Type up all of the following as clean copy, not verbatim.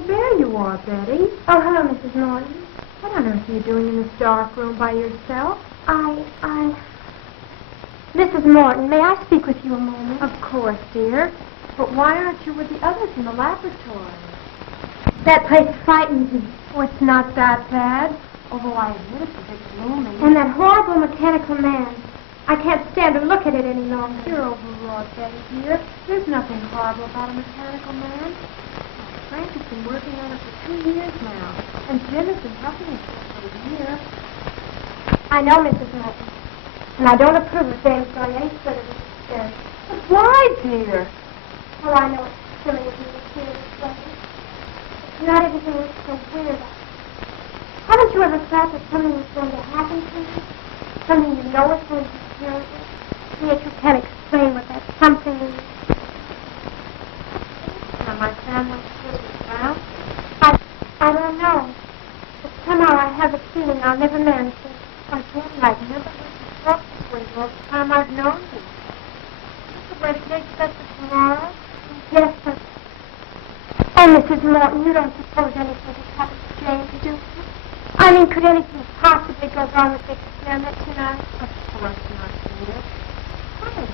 Oh, there you are, Betty. Oh, hello, Mrs. Morton. What on earth are you doing in this dark room by yourself? Mrs. Morton, may I speak with you a moment? Of course, dear. But why aren't you with the others in the laboratory? That place frightens me. Oh, it's not that bad. Although I admit it's a bit gloomy. And that horrible mechanical man. I can't stand to look at it any longer. You're overwrought, Betty, dear. There's nothing horrible about a mechanical man. Frank has been working on it for 2 years now. And Jim has been helping him for a year. I know, Mrs. Morton. And I don't approve of James going any further with this theory. But why, dear? Oh, I know it's silly of you to feel this way. But not everything looks so weird. Haven't you ever thought that something is going to happen to you? Something you know is going to be terrible? And yet you can't explain what that something is. Are my family still around? I don't know. But somehow I have a feeling I'll never manage it. Why, Betty, I've never heard you talk this way all the time I've known you. Is the wedding day set for tomorrow? Yes, but... Oh, Mrs. Morton, you don't suppose anything has happened to James, do you? I mean, could anything possibly go wrong with the experiment tonight? Of course not, dear. What are you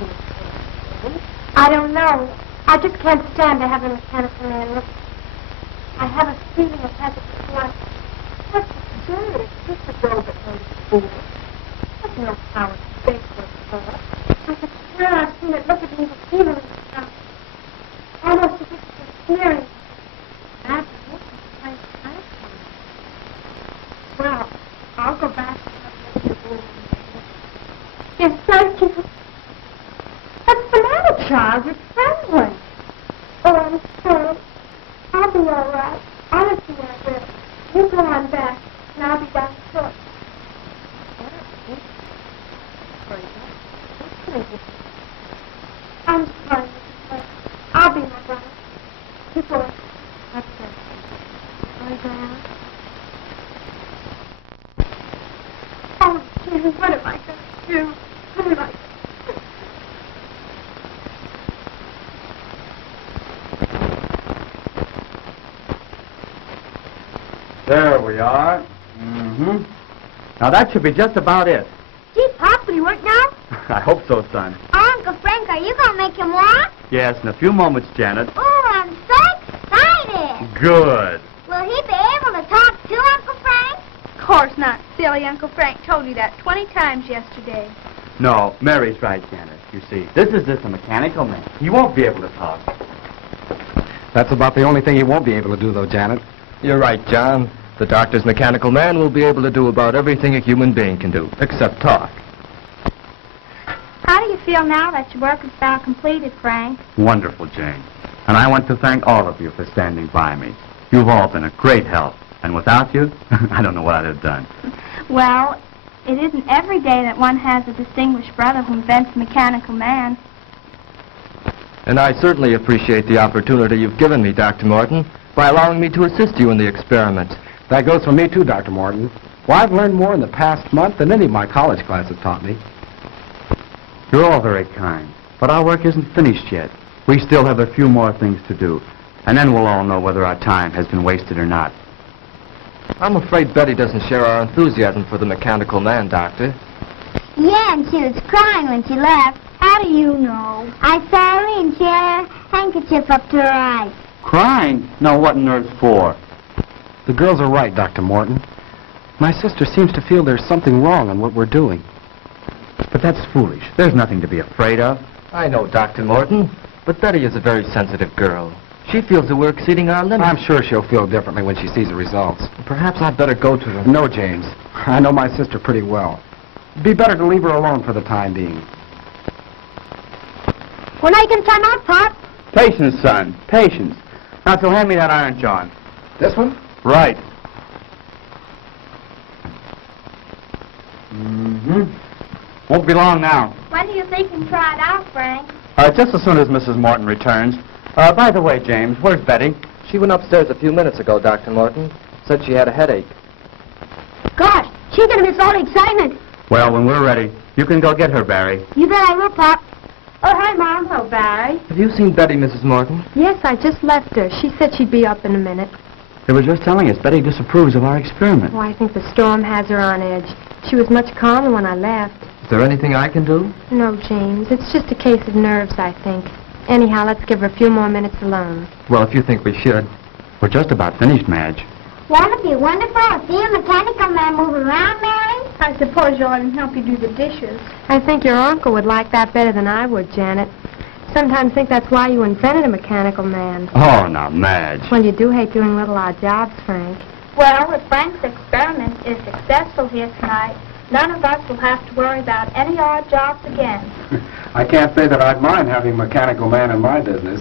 saying? I don't know. I just can't stand to have a mechanical man look. I have a feeling it has its blood. What's absurd? It's just a girl that knows fool. There's no power to think what's for. I could swear I've seen it look at me repeatedly. Almost as if it was sneering. That's it. It's kind of well, I'll go back and have a look at your room. Yes, thank you. What's the matter, child? You're trembling. Oh, I'm sorry. I'll be all right. Honestly, I will. You go on back, and I'll be back shortly. I'm sorry, Mrs. Morton. I'll be all right. You go on. That's it. Sorry, Diana. Oh, Jim, what am I going to do? What am I going to do? There we are. Mm-hmm. Now that should be just about it. Gee, Pop, will you work now? I hope so, son. Oh, Uncle Frank, are you going to make him walk? Yes, in a few moments, Janet. Oh, I'm so excited. Good. Will he be able to talk to Uncle Frank? Of course not, silly. Uncle Frank told you that 20 times yesterday. No, Mary's right, Janet. You see, this is just a mechanical man. He won't be able to talk. That's about the only thing he won't be able to do, though, Janet. You're right, John. The doctor's mechanical man will be able to do about everything a human being can do, except talk. How do you feel now that your work is about completed, Frank? Wonderful, Jane. And I want to thank all of you for standing by me. You've all been a great help. And without you, I don't know what I'd have done. Well, it isn't every day that one has a distinguished brother who invents a mechanical man. And I certainly appreciate the opportunity you've given me, Dr. Morton, by allowing me to assist you in the experiment. That goes for me, too, Dr. Morton. Well, I've learned more in the past month than any of my college classes taught me. You're all very kind, but our work isn't finished yet. We still have a few more things to do, and then we'll all know whether our time has been wasted or not. I'm afraid Betty doesn't share our enthusiasm for the mechanical man, Doctor. Yeah, and she was crying when she left. How do you know? I saw her and she had her handkerchief up to her eyes. Crying? No, what on earth for? The girls are right, Dr. Morton. My sister seems to feel there's something wrong in what we're doing. But that's foolish. There's nothing to be afraid of. I know, Dr. Morton, but Betty is a very sensitive girl. She feels that we're exceeding our limits. I'm sure she'll feel differently when she sees the results. Perhaps I'd better go to her. No, James. I know my sister pretty well. It'd be better to leave her alone for the time being. When are you going to time out, Pop? Patience, son. Patience. Now, so hand me that iron, John. This one? Right. Mm-hmm. Won't be long now. When do you think you can try it out, Frank? Just as soon as Mrs. Morton returns. By the way, James, where's Betty? She went upstairs a few minutes ago, Dr. Morton. Said she had a headache. Gosh, she's going to miss all the excitement. Well, when we're ready, you can go get her, Barry. You bet I will, Pop. Oh, hi, Mom. Hello, Barry. Have you seen Betty, Mrs. Morton? Yes, I just left her. She said she'd be up in a minute. They were just telling us Betty disapproves of our experiment. Oh, I think the storm has her on edge. She was much calmer when I left. Is there anything I can do? No, James. It's just a case of nerves, I think. Anyhow, let's give her a few more minutes alone. Well, if you think we should. We're just about finished, Madge. Won't it be wonderful to see a mechanical man move around, Mary? I suppose you'll let him help you do the dishes. I think your uncle would like that better than I would, Janet. Sometimes think that's why you invented a mechanical man. Oh, now, Madge. Well, you do hate doing little odd jobs, Frank. Well, if Frank's experiment is successful here tonight, none of us will have to worry about any odd jobs again. I can't say that I'd mind having a mechanical man in my business.